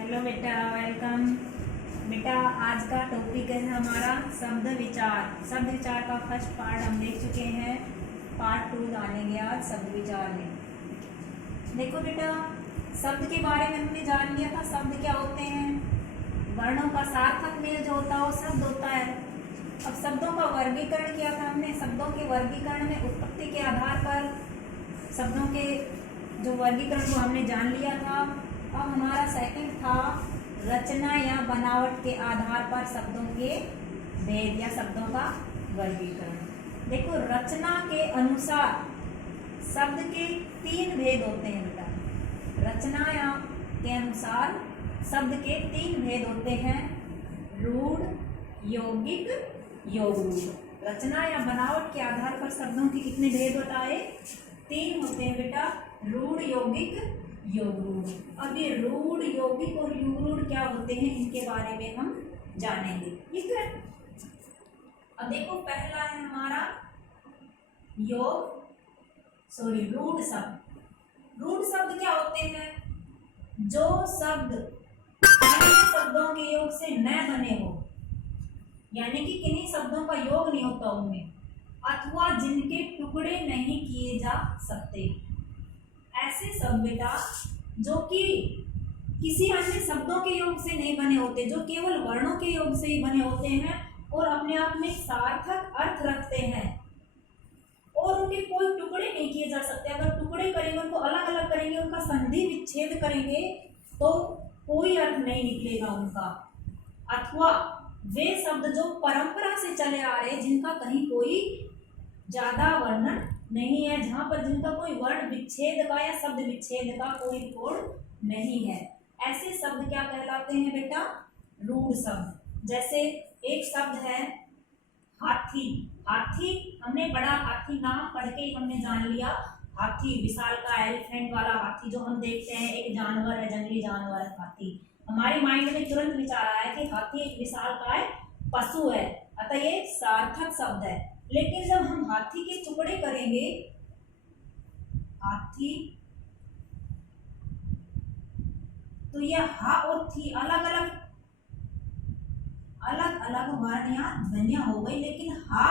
Hello बेटा, welcome. बेटा आज का टॉपिक है हमारा शब्द विचार। शब्द विचार का फर्स्ट पार्ट हम देख चुके हैं। पार्ट 2 डालेंगे आज शब्द विचार में। देखो बेटा, शब्द के बारे में हमने जान लिया था। शब्द क्या होते हैं? वर्णों का सार्थक मेल जो होता है वो शब्द होता है। अब शब्दों का वर्गीकरण किया था हमने। शब्दों के वर्गीकरण में उत्पत्ति के आधार पर शब्दों के जो वर्गीकरण को हमने जान लिया था। अब हमारा सेकंड था रचना या बनावट के आधार पर शब्दों के भेद या शब्दों का वर्गीकरण। देखो, रचना के अनुसार शब्द के 3 भेद होते हैं बेटा। रचना या के अनुसार शब्द के 3 भेद होते हैं: रूढ़, यौगिक, योगरूढ़। रचना या बनावट के आधार पर शब्दों के कितने भेद बताए? 3 होते हैं बेटा, रूढ़, यौगिक, योगरूढ़। अब ये रूढ़, यौगिक और योगरूढ़ क्या होते हैं, इनके बारे में हम जानेंगे। ठीक है। अब देखो, पहला है हमारा रूढ़ शब्द। रूढ़ शब्द क्या होते हैं? जो शब्द अन्य शब्दों के योग से न बने हो, यानी कि किन्हीं शब्दों का योग नहीं होता उनमें, अथवा जिनके टुकड़े नहीं किए जा सकते। ऐसे शब्द बेटा जो कि किसी अन्य शब्दों के योग से नहीं बने होते, जो केवल वर्णों के योग से ही बने होते हैं और अपने आप में सार्थक अर्थ रखते हैं और उनके कोई टुकड़े नहीं किए जा सकते। अगर टुकड़े करेंगे, उनको अलग अलग करेंगे, उनका संधि विच्छेद करेंगे तो कोई अर्थ नहीं निकलेगा उनका। अथवा वे शब्द जो परंपरा से चले आ रहे, जिनका कहीं कोई ज्यादा वर्णन नहीं है, जहां पर जिनका कोई वर्ण विच्छेद का या शब्द विच्छेद का कोई रिकॉर्ड नहीं है, ऐसे शब्द क्या कहलाते हैं बेटा? रूढ़ शब्द। जैसे एक शब्द है हाथी। हाथी हमने पढ़ा, हाथी नाम पढ़ के ही हमने जान लिया। हाथी विशालकाय, एलिफेंट वाला हाथी जो हम देखते हैं, एक जानवर है, जंगली जानवर हाथी। हमारे माइंड में तुरंत विचार आया कि हाथी एक विशालकाय पशु है, अतः ये एक सार्थक शब्द है। लेकिन जब हम हाथी के टुकड़े करेंगे, हाथी, तो यह हा और थी अलग अलग वर्ण या ध्वनियां हो गई, लेकिन हा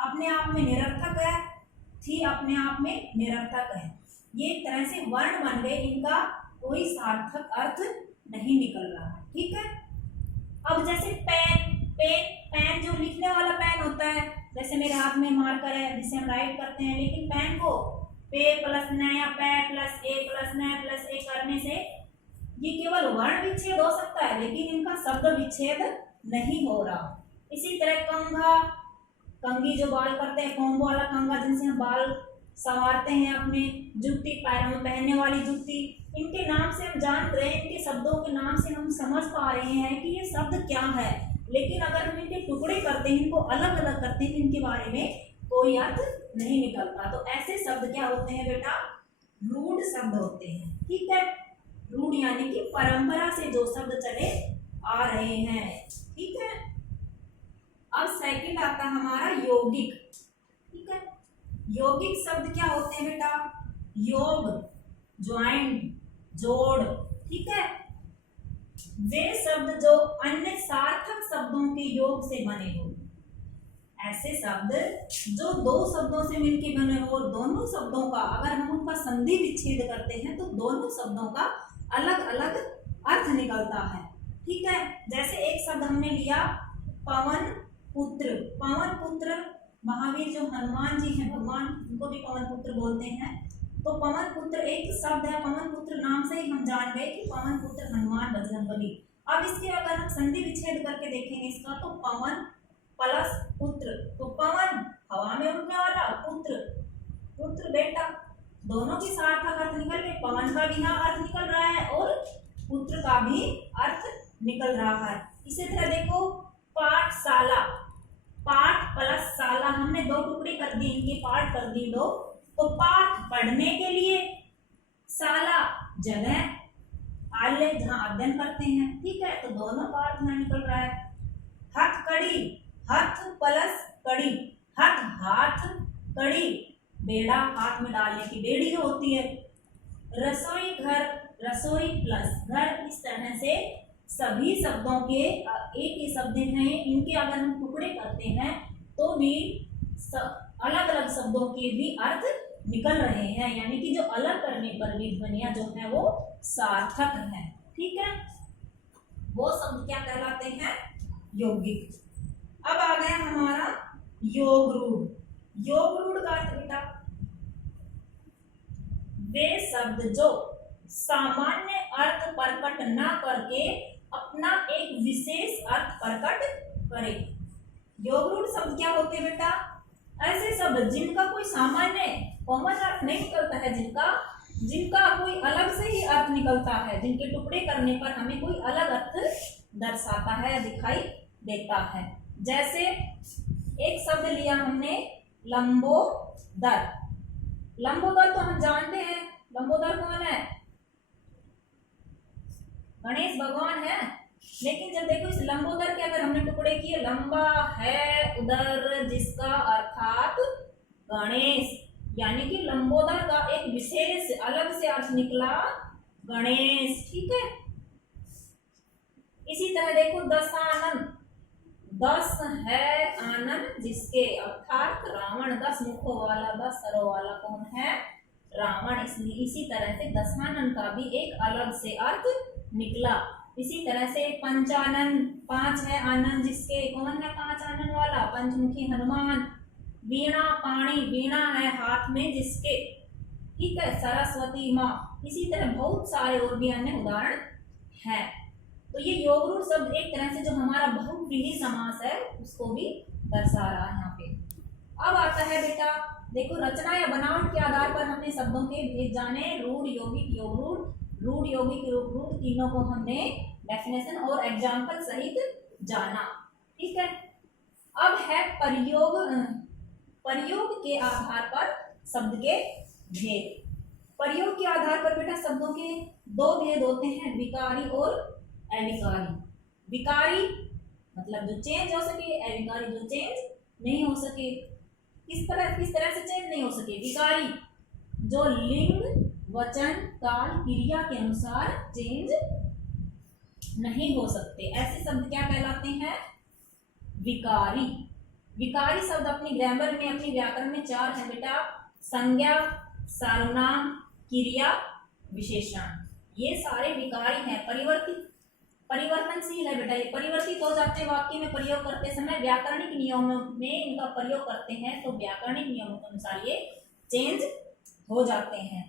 अपने आप में निरर्थक है, थी अपने आप में निरर्थक है। ये एक तरह से वर्ण बन गए, इनका कोई सार्थक अर्थ नहीं निकल रहा है। ठीक है। अब जैसे पेन जो लिखने वाला पेन होता है, जैसे मेरे हाथ में मार्कर है जिसे हम राइट करते हैं, लेकिन पेन को पे प्लस न या पे प्लस ए प्लस न प्लस ए करने से ये केवल वर्ण विच्छेद हो सकता है, लेकिन इनका शब्द विच्छेद नहीं हो रहा। इसी तरह कंघा, कंघी जो बाल करते हैं, कोम्बो वाला कंघा जिनसे हम बाल संवारते हैं अपने, जूती पैरों में पहनने वाली जूती, इनके नाम से हम जान रहे हैं, इनके शब्दों के नाम से हम समझ पा रहे हैं कि ये शब्द क्या है। लेकिन अगर हम इनके टुकड़े करते हैं, इनको अलग अलग करते हैं, इनके बारे में कोई अर्थ नहीं निकलता। तो ऐसे शब्द क्या होते हैं बेटा? रूढ़ शब्द होते हैं। ठीक है। रूढ़ यानी कि परंपरा से जो शब्द चले आ रहे हैं। ठीक है। अब सेकंड आता हमारा यौगिक। ठीक है। यौगिक शब्द क्या होते हैं बेटा? योग, ज्वाइंट, जोड़। ठीक है। वे शब्द जो अन्य सार्थक शब्दों के योग से बने हो। ऐसे शब्द जो 2 शब्दों से मिलकर बने हो, दोनों शब्दों का अगर हम उनका संधि विच्छेद करते हैं तो दोनों शब्दों का अलग अलग अर्थ निकलता है। ठीक है। जैसे एक शब्द हमने लिया पवन पुत्र। पवन पुत्र महावीर जो हनुमान जी हैं, भगवान, उनको भी पवन पुत्र बोलते हैं। तो पवन पुत्र एक शब्द है, पवन पुत्र नाम से ही हम जान गए कि पवन पुत्र हनुमान बजरंगबली। अब इसके अगर हम संधि विच्छेद करके देखेंगे इसका, तो पवन प्लस पुत्र, तो पवन हवा में उड़ने वाला, पुत्र पुत्र बेटा, दोनों की सार्थक अर्थ निकल गए। पवन का भी यहाँ अर्थ निकल रहा है और पुत्र का भी अर्थ निकल रहा है। इसी तरह देखो पाठशाला, पाठ प्लस शाला, हमने 2 टुकड़े कर दिए, इनके पाठ कर दिए 2। तो पाठ पढ़ने के लिए, शाला जगह, आलय जहां अध्ययन करते हैं। ठीक है। तो दोनों का अर्थ यहाँ निकल रहा है। हथकड़ी, हथ प्लस कड़ी, हथ हाथ, कड़ी बेड़ा हाथ में डालने की बेड़ी जो होती है। रसोई घर, रसोई प्लस घर, इस तरह से सभी शब्दों के एक ही शब्द हैं, इनके अगर हम टुकड़े करते हैं तो भी अलग अलग शब्दों के भी अर्थ निकल रहे हैं, यानी कि जो अलग करने पर भी ध्वनियां जो है वो सार्थक है। ठीक है, वो शब्द क्या कहलाते हैं? यौगिक। अब आ गया हमारा योग रूढ़। योग रूढ़ का अर्थ बेटा वे शब्द जो सामान्य अर्थ प्रकट ना करके अपना एक विशेष अर्थ प्रकट करे। योग रूढ़ शब्द क्या होते हैं बेटा? ऐसे शब्द जिनका कोई सामान्य कॉमन अर्थ नहीं निकलता है, जिनका कोई अलग से ही अर्थ निकलता है, जिनके टुकड़े करने पर हमें कोई अलग अर्थ दर्शाता है, दिखाई देता है। जैसे एक शब्द लिया हमने लंबोदर। लंबोदर तो हम जानते हैं, लंबोदर कौन है? गणेश भगवान है। लेकिन जब देखो इस लंबोदर के अगर हमने टुकड़े किए, लंबा है उदर जिसका अर्थात गणेश, यानी कि लंबोदर का एक विशेष अलग से अर्थ निकला गणेश। ठीक है, इसी तरह देखो दशानन, दस है आनंद जिसके अर्थात रावण, 10 मुखों वाला 10 सरों वाला कौन है? रावण। इसलिए इसी तरह से दशानन का भी एक अलग से अर्थ निकला। इसी तरह से पंचानन, 5 है आनंद जिसके कौन है? 5 आनंद वाला पंचमुखी हनुमान। वीणा पाणी, वीणा है हाथ में जिसके, ठीक है, सरस्वती माँ। इसी तरह बहुत सारे और भी अन्य उदाहरण हैं। तो ये योग रूढ़ शब्द एक तरह से जो हमारा बहुव्रीहि समास है उसको भी दर्शा रहा है यहाँ पे। अब आता है बेटा देखो रचना या बनावट के आधार पर हमने शब्दों के भेद जाने, रूढ़, यौगिक, योग रूढ़, रूढ़, यौगिक, योग रूढ़, तीनों को हमने डेफिनेशन और एग्जाम्पल सहित जाना। ठीक है, अब है प्रयोग। प्रयोग के आधार पर शब्द के भेद। प्रयोग के आधार पर बेटा शब्दों के 2 भेद होते हैं, विकारी और अविकारी। विकारी मतलब जो चेंज हो सके, अविकारी जो चेंज नहीं हो सके। किस तरह से चेंज नहीं हो सके? विकारी जो लिंग, वचन, काल, क्रिया के अनुसार चेंज नहीं हो सकते, ऐसे शब्द क्या कहलाते हैं? विकारी। विकारी शब्द अपनी ग्रामर में, अपनी व्याकरण में 4 है बेटा, संज्ञा, सर्वनाम, क्रिया, विशेषण। ये सारे विकारी हैं, परिवर्तनशील है बेटा। ये परिवर्तित हो जाते हैं वाक्य में प्रयोग करते समय, व्याकरणिक नियमों में इनका प्रयोग करते हैं तो व्याकरणिक नियमों के अनुसार ये चेंज हो जाते हैं।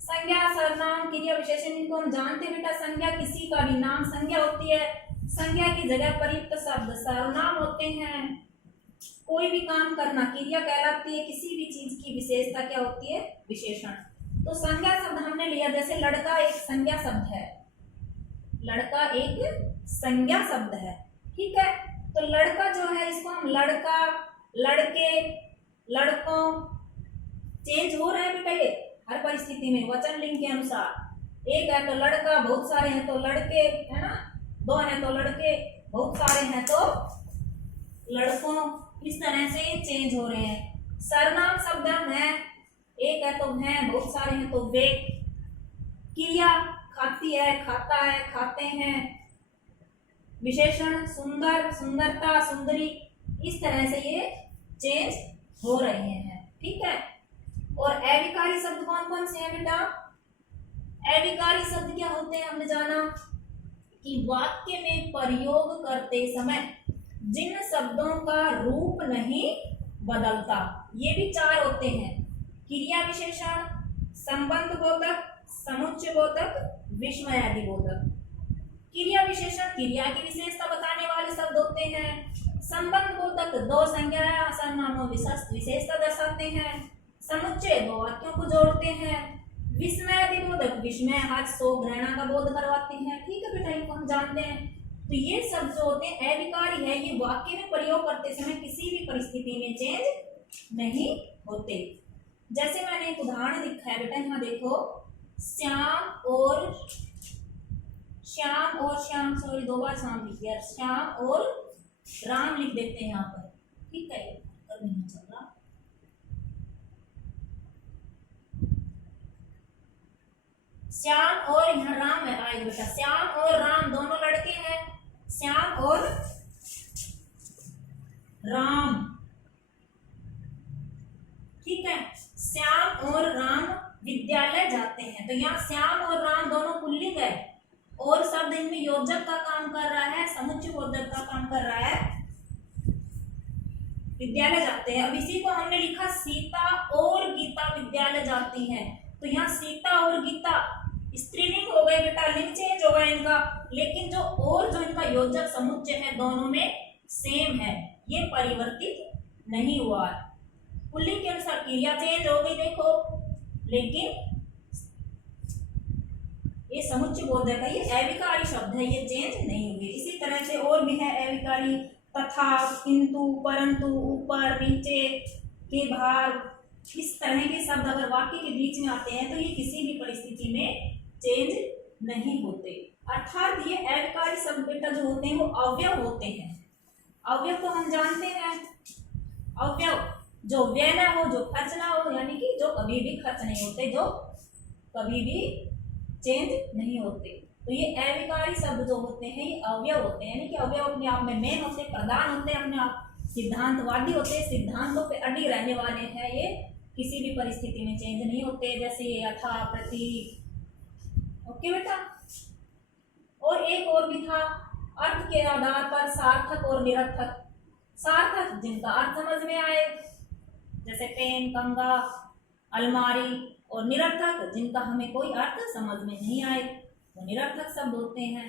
संज्ञा, सर्वनाम, क्रिया, विशेषण, इनको हम जानते हैं बेटा। संज्ञा किसी का भी नाम संज्ञा होती है, संज्ञा की जगह प्रयुक्त शब्द सर्वनाम होते हैं। कोई भी काम करना क्रिया कहलाती है, किसी भी चीज की विशेषता क्या होती है? विशेषण। तो संज्ञा शब्द हमने लिया, जैसे लड़का एक संज्ञा शब्द है, लड़का एक संज्ञा शब्द है। ठीक है, तो लड़का जो है इसको हम लड़का, लड़के, लड़कों, चेंज हो रहा है बेटा ये हर परिस्थिति में वचन लिंग के अनुसार। एक है तो लड़का, बहुत सारे हैं तो लड़के, है ना, 2 हैं तो लड़के, बहुत सारे हैं तो लड़कों, इस तरह से चेंज हो रहे हैं। सर्वनाम शब्द है, एक है तो है, बहुत सारे हैं तो वे। क्रिया खाती है, खाता है, खाते हैं। विशेषण सुंदर, सुंदरता, सुंदरी, इस तरह से ये चेंज हो रहे हैं। ठीक है, और अविकारी शब्द कौन कौन से हैं बेटा? अविकारी शब्द क्या होते हैं? हमने जाना कि वाक्य में प्रयोग करते समय जिन शब्दों का रूप नहीं बदलता, ये भी 4 होते हैं, क्रिया विशेषण, संबंध बोधक, समुच्चय बोधक, विस्मयादि बोधक। क्रिया विशेषण क्रिया की विशेषता बताने वाले शब्द होते हैं। संबंध बोधक 2 संज्ञा या सर्वनामों विशेषता दर्शाते हैं। समुच्चय 2 वाक्यों को जोड़ते हैं। विस्मयादि बोधक विस्मय, हर्ष, शोक, घृणा का बोध करवाते हैं। ठीक है बेटा, इनको हम जानते हैं। तो ये शब्द जो होते हैं अविकारी है, ये वाक्य में प्रयोग करते समय किसी भी परिस्थिति में चेंज नहीं होते। जैसे मैंने एक उदाहरण लिखा है बेटा, यहाँ देखो, श्याम और श्याम, सॉरी 2 बार श्याम लिख दिया, श्याम और राम लिख देते हैं यहाँ पर। ठीक है, नहीं चल रहा। श्याम और यहाँ राम है, आएगा बेटा। श्याम और राम दोनों लड़के हैं, श्याम और राम, ठीक है। श्याम और राम विद्यालय जाते हैं, तो यहाँ श्याम और राम दोनों पुल्लिंग है और शब्द इनमें योजक का काम कर रहा है, समुच्चय बोधक का काम कर रहा है। विद्यालय जाते हैं। अब इसी को हमने लिखा सीता और गीता विद्यालय जाती हैं, तो यहाँ सीता और गीता स्त्रीलिंग हो गए बेटा, लिंग चेंज हो गया इनका, लेकिन जो इनका योजक समुच्चय है दोनों में सेम है, ये परिवर्तित नहीं हुआ है। पुल्लिंग के अनुसार क्रिया चेंज हो गई देखो, लेकिन ये समुच्चय बोधक है, ये अविकारी शब्द है, ये चेंज नहीं हुए। इसी तरह से और भी है अविकारी, तथा, किंतु, परंतु, ऊपर, नीचे, के भार, इस तरह के शब्द अगर वाक्य के बीच में आते हैं तो ये किसी भी परिस्थिति में चेंज नहीं होते। अर्थात ये अविकारी शब्द बेटा जो होते हैं वो अव्यव होते हैं। अव्यव तो हम जानते हैं, अव्यव जो व्यय ना हो, जो खर्च ना हो, यानी कि जो कभी भी खर्च नहीं होते, जो कभी भी चेंज नहीं होते। तो ये अविकारी शब्द जो होते हैं ये अव्यव होते हैं, यानी कि अव्यव अपने आप में मेन होते, प्रधान होते हैं, अपने आप सिद्धांतवादी होते हैं, सिद्धांतों पे अड़ी रहने वाले हैं, ये किसी भी परिस्थिति में चेंज नहीं होते, जैसे ये यथा, प्रति। ओके बेटा। और एक और भी था, अर्थ के आधार पर सार्थक और निरर्थक। सार्थक जिनका अर्थ समझ में आए, जैसे पेन, कंघा, अलमारी, और निरर्थक जिनका हमें कोई अर्थ समझ में नहीं आए, वो निरर्थक शब्द होते हैं।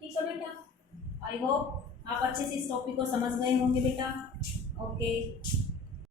ठीक है बेटा, आई होप आप अच्छे से इस टॉपिक को समझ गए होंगे बेटा। ओके।